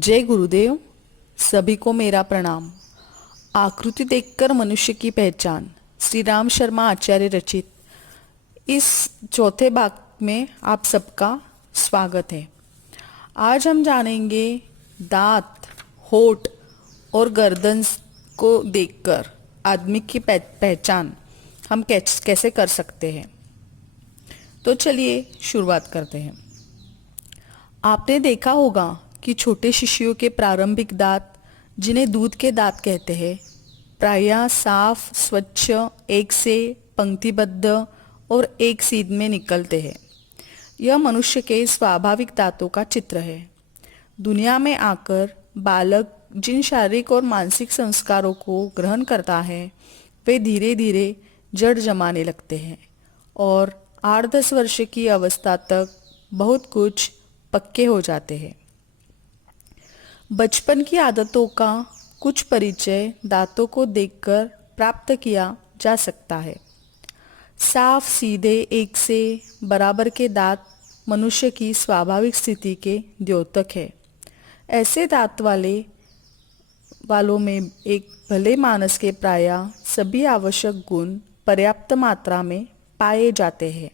जय गुरुदेव। सभी को मेरा प्रणाम। आकृति देखकर मनुष्य की पहचान, श्री राम शर्मा आचार्य रचित इस चौथे भाग में आप सबका स्वागत है। आज हम जानेंगे दांत, होठ और गर्दन को देखकर आदमी की पहचान हम कैसे कर सकते हैं। तो चलिए शुरुआत करते हैं। आपने देखा होगा कि छोटे शिशुओं के प्रारंभिक दांत, जिन्हें दूध के दांत कहते हैं, प्रायः साफ, स्वच्छ, एक से पंक्तिबद्ध और एक सीध में निकलते हैं। यह मनुष्य के स्वाभाविक दांतों का चित्र है। दुनिया में आकर बालक जिन शारीरिक और मानसिक संस्कारों को ग्रहण करता है, वे धीरे धीरे जड़ जमाने लगते हैं और 8-10 वर्ष की अवस्था तक बहुत कुछ पक्के हो जाते हैं। बचपन की आदतों का कुछ परिचय दांतों को देखकर प्राप्त किया जा सकता है। साफ, सीधे, एक से बराबर के दांत मनुष्य की स्वाभाविक स्थिति के द्योतक है। ऐसे दांत वालों में एक भले मानस के प्रायः सभी आवश्यक गुण पर्याप्त मात्रा में पाए जाते हैं।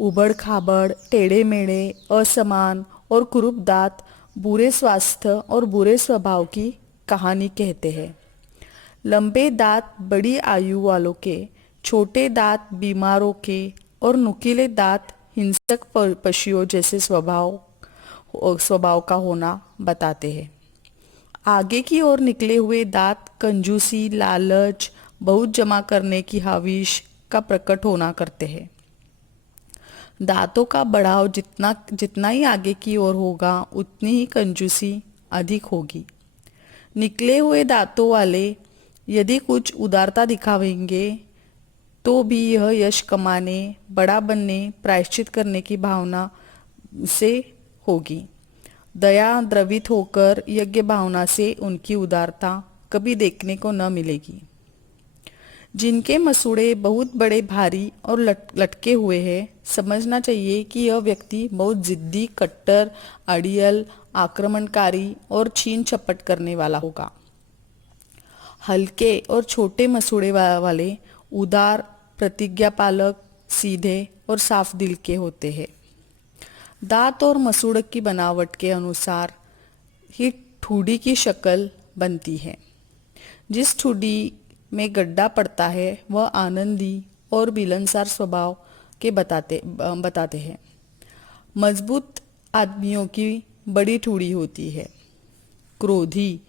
उबड़ खाबड़, टेढ़े मेढ़े, असमान और कुरूप दांत बुरे स्वास्थ्य और बुरे स्वभाव की कहानी कहते हैं। लंबे दांत बड़ी आयु वालों के, छोटे दांत बीमारों के और नुकीले दांत हिंसक पशुओं जैसे स्वभाव का होना बताते हैं। आगे की ओर निकले हुए दांत कंजूसी, लालच, बहुत जमा करने की हविश का प्रकट होना करते हैं। दांतों का बढ़ाव जितना ही आगे की ओर होगा, उतनी ही कंजूसी अधिक होगी। निकले हुए दांतों वाले यदि कुछ उदारता दिखावेंगे तो भी यह यश कमाने, बड़ा बनने, प्रायश्चित करने की भावना से होगी। दया द्रवित होकर यज्ञ भावना से उनकी उदारता कभी देखने को न मिलेगी। जिनके मसूड़े बहुत बड़े, भारी और लटके हुए हैं, समझना चाहिए कि यह व्यक्ति बहुत जिद्दी, कट्टर, अड़ियल, आक्रमणकारी और छीन झपट करने वाला होगा। हल्के और छोटे मसूड़े वाले उदार, प्रतिज्ञापालक, सीधे और साफ दिल के होते हैं। दांत और मसूड़क की बनावट के अनुसार ही ठुड्डी की शक्ल बनती है। जिस ठुड्डी में गड्ढा पड़ता है वह आनंदी और मिलनसार स्वभाव के बताते हैं। मजबूत आदमियों की बड़ी ठुड्डी होती है। क्रोधी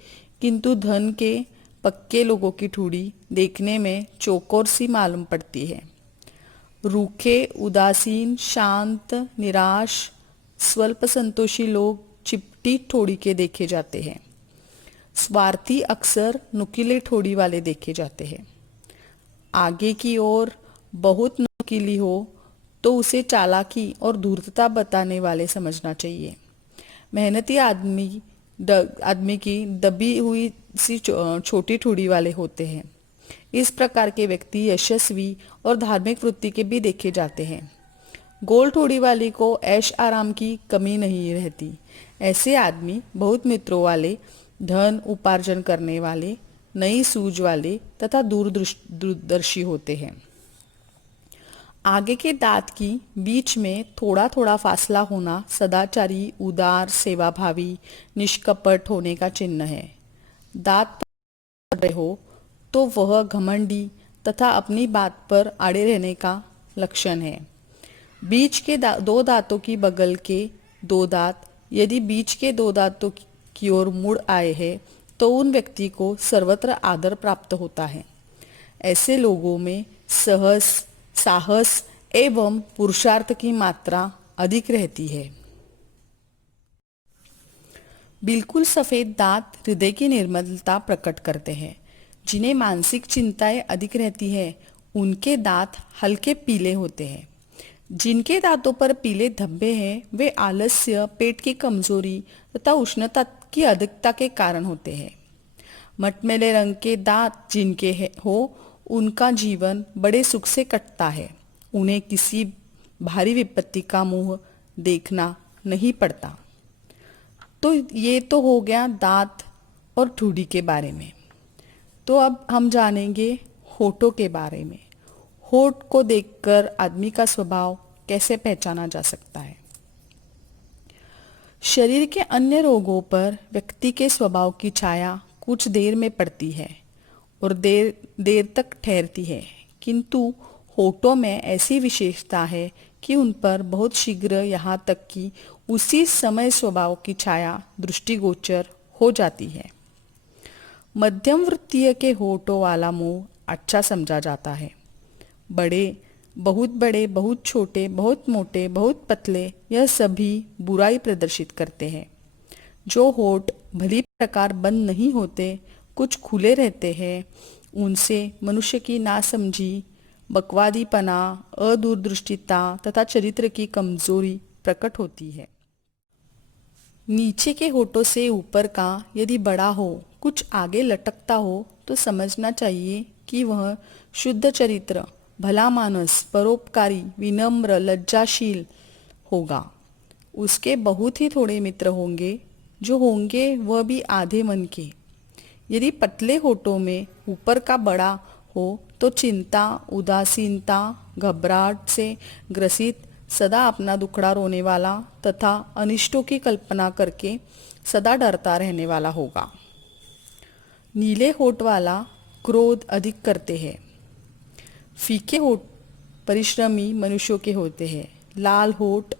किंतु धन के पक्के लोगों की ठुड्डी देखने में चौकोर सी मालूम पड़ती है। रूखे, उदासीन, शांत, निराश, स्वल्प संतोषी लोग चिपटी ठोड़ी के देखे जाते हैं। स्वार्थी अक्सर नुकीले ठोड़ी वाले देखे जाते हैं। आगे की ओर बहुत नुकीली हो तो उसे चालाकी और धूर्तता बताने वाले समझना चाहिए। मेहनती आदमी की दबी हुई सी छोटी ठुड्डी वाले होते हैं। इस प्रकार के व्यक्ति यशस्वी और धार्मिक वृत्ति के भी देखे जाते हैं। गोल ठोड़ी वाली को ऐश आराम की कमी नहीं रहती। ऐसे आदमी बहुत मित्रों वाले, धन उपार्जन करने वाले, नई सूझ वाले तथा दूरदर्शी होते हैं। आगे के दांत की बीच में थोड़ा थोड़ा फासला होना सदाचारी, उदार, सेवाभावी, निष्कपट होने का चिन्ह है। दांत पर हो तो वह घमंडी तथा अपनी बात पर अड़े रहने का लक्षण है। बीच के दो दांतों की बगल के दो दांत यदि बीच के दो दांतों की ओर मुड़ आए हैं तो उन व्यक्ति को सर्वत्र आदर प्राप्त होता है। ऐसे लोगों में साहस एवं पुरुषार्थ की मात्रा अधिक रहती है। बिल्कुल सफेद दांत हृदय की निर्मलता प्रकट करते हैं। जिन्हें मानसिक चिंताएं अधिक रहती है, उनके दांत हल्के पीले होते हैं। जिनके दांतों पर पीले धब्बे हैं, वे आलस्य, पेट की कमजोरी तथा उष्णता की अधिकता के कारण होते हैं। मटमैले रंग के दांत जिनके हो, उनका जीवन बड़े सुख से कटता है। उन्हें किसी भारी विपत्ति का मुंह देखना नहीं पड़ता। तो ये तो हो गया दांत और ठुड्डी के बारे में। तो अब हम जानेंगे होठों के बारे में। होठ को देखकर आदमी का स्वभाव कैसे पहचाना जा सकता है। शरीर के अन्य रोगों पर व्यक्ति के स्वभाव की छाया कुछ देर में पड़ती है और देर देर तक ठहरती है, किंतु होठों में ऐसी विशेषता है कि उन पर बहुत शीघ्र, यहाँ तक कि उसी समय स्वभाव की छाया दृष्टिगोचर हो जाती है। मध्यम वृत्तीय के होठों वाला मुंह अच्छा समझा जाता है। बड़े, बहुत छोटे, बहुत मोटे, बहुत पतले, यह सभी बुराई प्रदर्शित करते हैं। जो होठ भली प्रकार बंद नहीं होते, कुछ खुले रहते हैं, उनसे मनुष्य की नासमझी, बकवादीपना, अदूरदृष्टिता तथा चरित्र की कमजोरी प्रकट होती है। नीचे के होठों से ऊपर का यदि बड़ा हो, कुछ आगे लटकता हो, तो समझना चाहिए कि वह शुद्ध चरित्र, भला मानस, परोपकारी, विनम्र, लज्जाशील होगा। उसके बहुत ही थोड़े मित्र होंगे, जो होंगे वह भी आधे मन के। यदि पतले होठों में ऊपर का बड़ा हो, तो चिंता, उदासीनता, घबराहट से ग्रसित, सदा अपना दुखड़ा रोने वाला तथा अनिष्टों की कल्पना करके सदा डरता रहने वाला होगा। नीले होठ वाला क्रोध अधिक करते हैं। फीके होठ परिश्रमी मनुष्यों के होते हैं। लाल होठ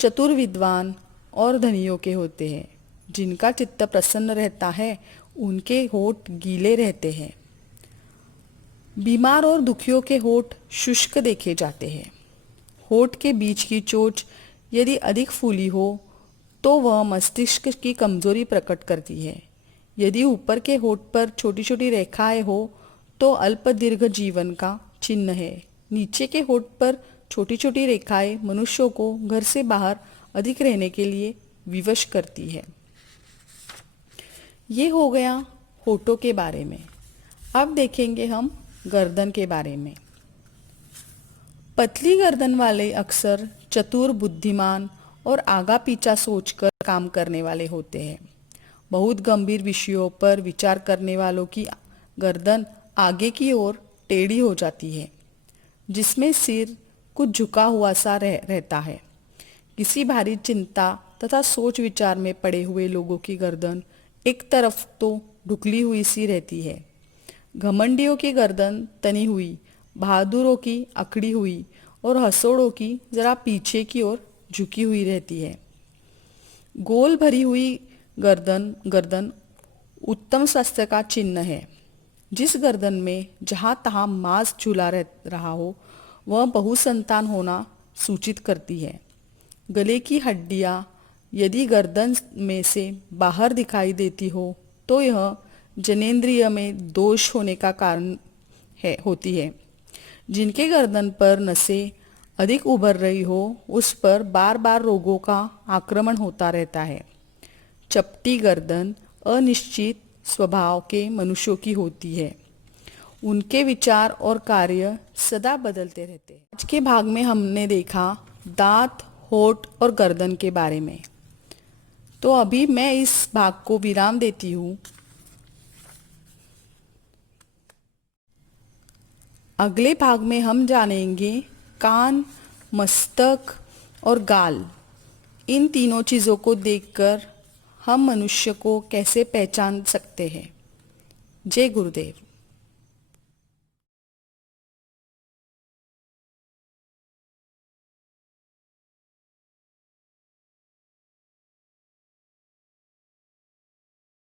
चतुर, विद्वान और धनियों के होते हैं। जिनका चित्त प्रसन्न रहता है, उनके होठ गीले रहते हैं। बीमार और दुखियों के होठ शुष्क देखे जाते हैं। होठ के बीच की चोंच यदि अधिक फूली हो, तो वह मस्तिष्क की कमजोरी प्रकट करती है। यदि ऊपर के होठ पर छोटी छोटी रेखाएं हो, तो अल्प दीर्घ जीवन का चिन्ह है। नीचे के होठ पर छोटी छोटी रेखाएं मनुष्यों को घर से बाहर अधिक रहने के लिए विवश करती है। ये हो गया होठों के बारे में। अब देखेंगे हम गर्दन के बारे में। पतली गर्दन वाले अक्सर चतुर, बुद्धिमान और आगा पीछा सोचकर काम करने वाले होते हैं। बहुत गंभीर विषयों पर विचार करने वालों की गर्दन आगे की ओर टेढ़ी हो जाती है, जिसमें सिर कुछ झुका हुआ सा रहता है। किसी भारी चिंता तथा सोच विचार में पड़े हुए लोगों की गर्दन एक तरफ तो ढुकली हुई सी रहती है। घमंडियों की गर्दन तनी हुई, बहादुरों की अकड़ी हुई और हंसोड़ों की जरा पीछे की ओर झुकी हुई रहती है। गोल भरी हुई गर्दन उत्तम स्वास्थ्य का चिन्ह है। जिस गर्दन में जहाँ तहाँ मांस झूला रहा हो, वह बहुसंतान होना सूचित करती है। गले की हड्डियाँ यदि गर्दन में से बाहर दिखाई देती हो, तो यह जनेंद्रिय में दोष होने का कारण होती है। जिनके गर्दन पर नसें अधिक उभर रही हो, उस पर बार बार रोगों का आक्रमण होता रहता है। चपटी गर्दन अनिश्चित स्वभाव के मनुष्यों की होती है। उनके विचार और कार्य सदा बदलते रहते हैं। आज के भाग में हमने देखा दांत, होठ और गर्दन के बारे में। तो अभी मैं इस भाग को विराम देती हूँ। अगले भाग में हम जानेंगे कान, मस्तक और गाल। इन तीनों चीज़ों को देखकर हम मनुष्य को कैसे पहचान सकते हैं। जय गुरुदेव।